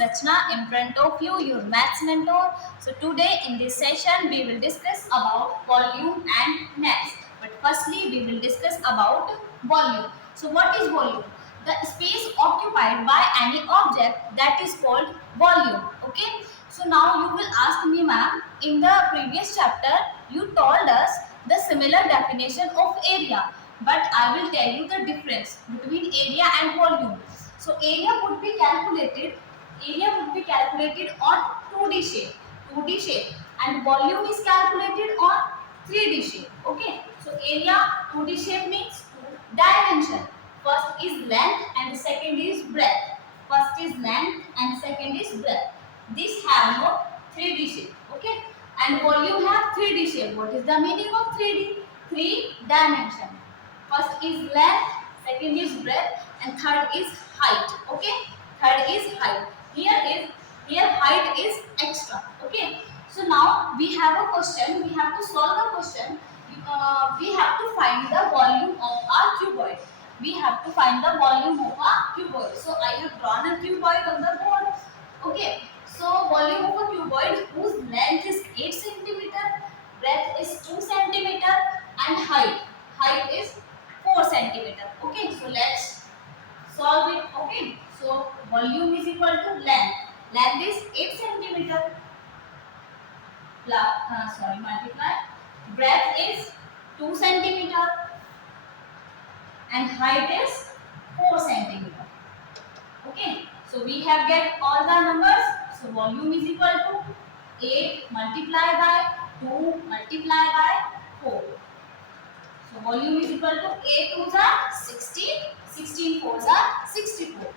Rachna in front of you, your maths mentor. So today in this session we will discuss about volume and mass. But firstly we will discuss about volume. So what is volume? The space occupied by any object, that is called volume. Okay. So now you will ask me, ma'am, in the previous chapter you told us the similar definition of area, but I will tell you the difference between area and volume. So area would be calculated on 2D shape, 2D shape, and volume is calculated on 3D shape. Okay. So area 2D shape means two dimension. First is length and second is breadth. First is length and second is breadth. This have no 3D shape. Okay. And volume have 3D shape. What is the meaning of 3D? 3 dimension. First is length, second is breadth, and third is height. Okay. Third is height. Here height is extra. Okay. So now we have a question. We have to solve the question. We have to find the volume of a cuboid. We have to find the volume of a cuboid. So I have drawn a cuboid on the board. Okay. So volume of a cuboid whose length is 8 centimeter, breadth is 2 centimeter, and height is 4 centimeter. Okay. So let's solve it. Okay. So volume is equal to length. Length is 8 centimeter. Multiply. Breadth is 2 centimeter and height is 4 centimeter. Okay. So we have get all the numbers. So volume is equal to 8 multiplied by 2 multiplied by 4. So volume is equal to 8 2s are 16, 16 4s are 64.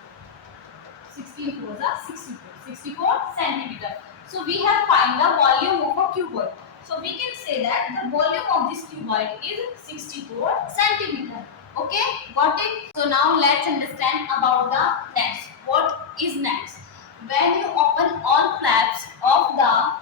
16 4s are 64. 64 centimeter. So we have find the volume of a cuboid. So we can say that the volume of this cuboid is 64 centimeter. Okay, got it? So now let's understand about the nets. What is nets? When you open all flaps of a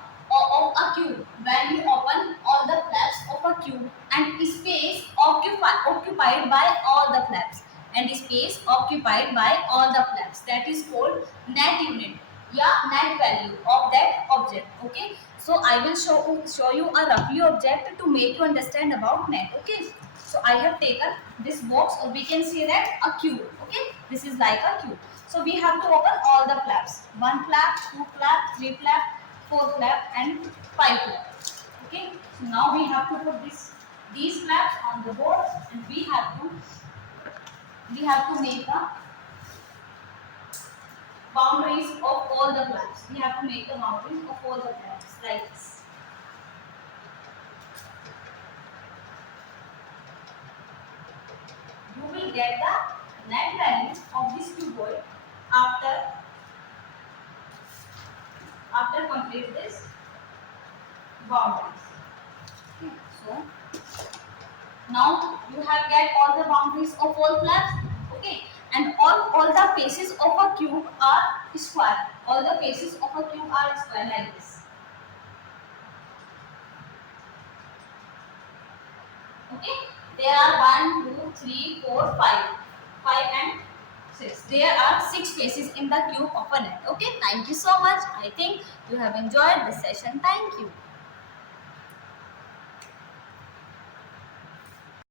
cube, when you open all the flaps of a cube and space occupied by all the flaps, and space occupied by all the flaps, that is called net unit. Yeah, net value of that object. Okay. So I will show you a roughly object to make you understand about net. Okay. So I have taken this box, or we can say that a cube. Okay. This is like a cube. So we have to open all the flaps. 1 flap, 2 flap, 3 flap, 4 flap, and 5 flap. Okay. So now we have to put these flaps on the board, and we have to make a boundaries of all the flaps. We have to make the boundaries of all the flaps like this. You will get the net value of this cuboid after complete this boundaries. Okay. So now you have get all the boundaries of all flaps. Okay. And all the faces of a cube are square. All the faces of a cube are square like this. Okay. There are 1, 2, 3, 4, 5. 5 and 6. There are 6 faces in the cube of a net. Okay. Thank you so much. I think you have enjoyed this session. Thank you.